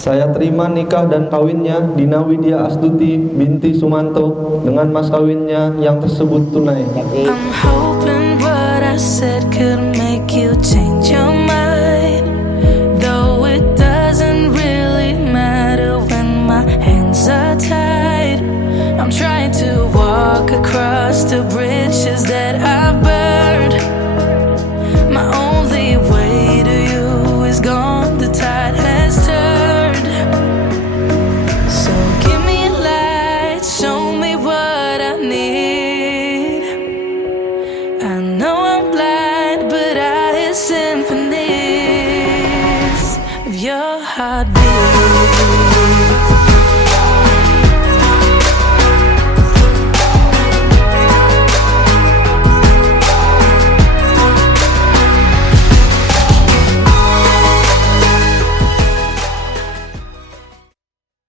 Saya terima nikah dan kawinnya Dina Widya Astuti binti Sumanto dengan mas kawinnya yang tersebut tunai. I'm hoping what I said could make you change your mind, though it doesn't really matter when my hands are tied. I'm trying to walk across the bridges that I've burned. My only way to you is gone, the tide has turned. So give me a light, show me what I need. I know I'm blind, but I hear symphonies of your heartbeat.